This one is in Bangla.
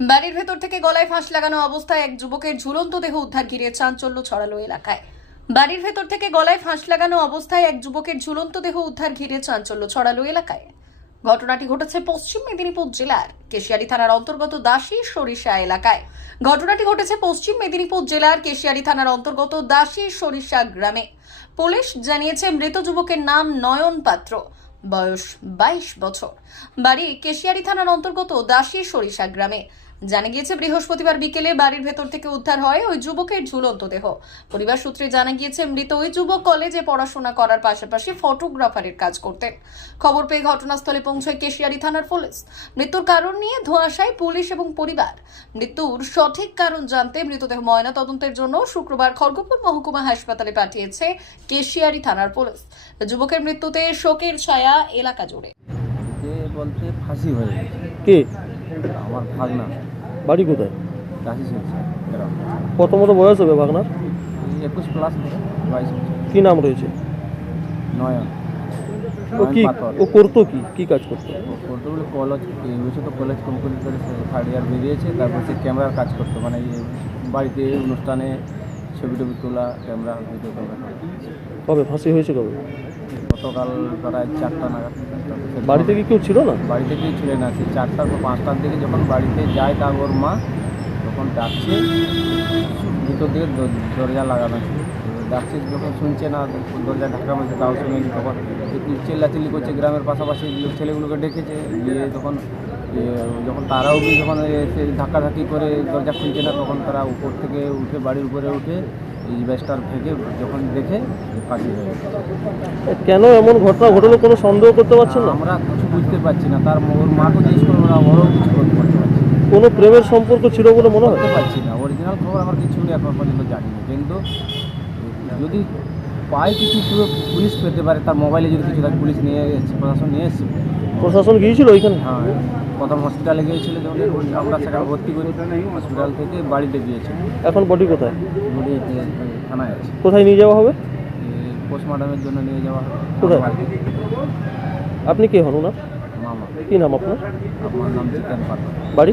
বাড়ির ভেতর থেকে গলায় ফাঁস লাগানো অবস্থায় এক যুবকের ঝুলন্ত দেহ উদ্ধার ঘিরে চাঞ্চল্য ছড়ালো এলাকায়। বাড়ির ভেতর থেকে গলায় ফাঁস লাগানো অবস্থায় এক যুবকের ঝুলন্ত দেহ উদ্ধার ঘিরে চাঞ্চল্য ছড়ালো এলাকায়। ঘটনাটি ঘটেছে পশ্চিম মেদিনীপুর জেলার কেশিয়ারি থানার অন্তর্গত দাসী সরিষা এলাকায়। ঘটনাটি ঘটেছে পশ্চিম মেদিনীপুর জেলার কেশিয়ারি থানার অন্তর্গত দাসী সরিষা গ্রামে। পুলিশ জানিয়েছে মৃত যুবকের নাম নয়ন পাত্র, বয়স বাইশ বছর। বাড়ি কেশিয়ারি থানার অন্তর্গত দাসী সরিষা গ্রামে। জানা গিয়েছে বৃহস্পতিবার বিকেলে বাড়ির ভেতর থেকে উদ্ধার হয় ওই যুবকের ঝুলন্ত দেহ। পরিবার সূত্রে জানা গিয়েছে মৃত ওই যুবক কলেজে পড়াশোনা করার পাশাপাশি ফটোগ্রাফারের কাজ করতেন। খবর পেয়ে ঘটনাস্থলে পৌঁছয় কেশিয়ারি থানার পুলিশ। মৃত্যুর কারণ নিয়ে ধোঁয়াশায় পুলিশ এবং পরিবার। মৃত্যুর সঠিক কারণ জানতে মৃতদেহ ময়না তদন্তের জন্য শুক্রবার খড়গপুর মহকুমা হাসপাতালে পাঠিয়েছে কেশিয়ারি থানার পুলিশ। যুবকের মৃত্যুতে শোকের ছায়া এলাকা জুড়ে। কে বলতে ফাঁসি হয়ে গেছে। ভাগনা। বাড়ি কোথায়? চলছে কত মতো বয়স হবে ভাগনার? একুশ প্লাস বাইশ কী নাম রয়েছে? নয়ন। ও কি ও করতো কি? কি কাজ করতো? করতো বলে কলেজ এই বছর তো কলেজ কমপ্লিট করে থার্ড ইয়ার বেরিয়েছে তারপর সে ক্যামেরার কাজ করতো মানে বাড়িতে অনুষ্ঠানে ছবি টবি তোলা ক্যামেরা ভিডিও ক্যামেরা কবে? ফাঁসি হয়েছে কবে? গতকাল প্রায় চারটা নাগাদ। বাড়িতে কি কেউ ছিল না? বাড়িতে কেউ ছিলেন না। সেই চারটা বা পাঁচটার দিকে যখন বাড়িতে যায় তার ওর মা তখন ডাকছে। ভিতর দিকে দরজা লাগানো ছিল। ডাকছে যখন শুনছে না দরজা ঢাকা মারছে তাও শুনেনি তখন একটু চিল্লাচিল্লি করছে গ্রামের পাশাপাশি লোক- ছেলেগুলোকে ডেকেছে দিয়ে তখন যখন তারাও কি যখন এসে ধাক্কাধাক্কি করে দরজা খুলছে না তখন তারা উপর থেকে উঠে বাড়ির উপরে উঠে ব্যাসটার ভেঙে যখন দেখে ফাঁসি হয়ে গেছে। কেন এমন ঘটনা ঘটলো? কোনো সন্দেহ করতে পারছেন না? আমরা কিছু বুঝতে পারছি না। তার ওর মাকে জিজ্ঞেস করে ওরা ওরাও কিছু করতে পারছে না। কোনো প্রেমের সম্পর্ক ছিল বলে মনে বলতে পারছি না। অরিজিনাল খবর আমার কিছু নেই এখন পর্যন্ত জানি না। কিন্তু যদি পায় কিছু পুরো পুলিশ পেতে পারে তার মোবাইলে যদি কিছু থাকে পুলিশ নিয়ে এসেছে প্রশাসন নিয়ে এসেছে। প্রশাসন গিয়েছিল ওইখানে? হ্যাঁ প্রথম হসপিটালে গিয়েছিল যখন আমরা সেখানে ভর্তি করি হসপিটাল থেকে বাড়িতে গিয়েছিল। এখন বডি কোথায়? বডি থানায় আছে। কোথায় নিয়ে যাওয়া হবে? পোস্টমর্টমের জন্য নিয়ে যাওয়া হবে। কোথায়? আপনি কে হন না মামা। কি নাম আপনার? আমার নাম চিকেন পাতা বাড়ি?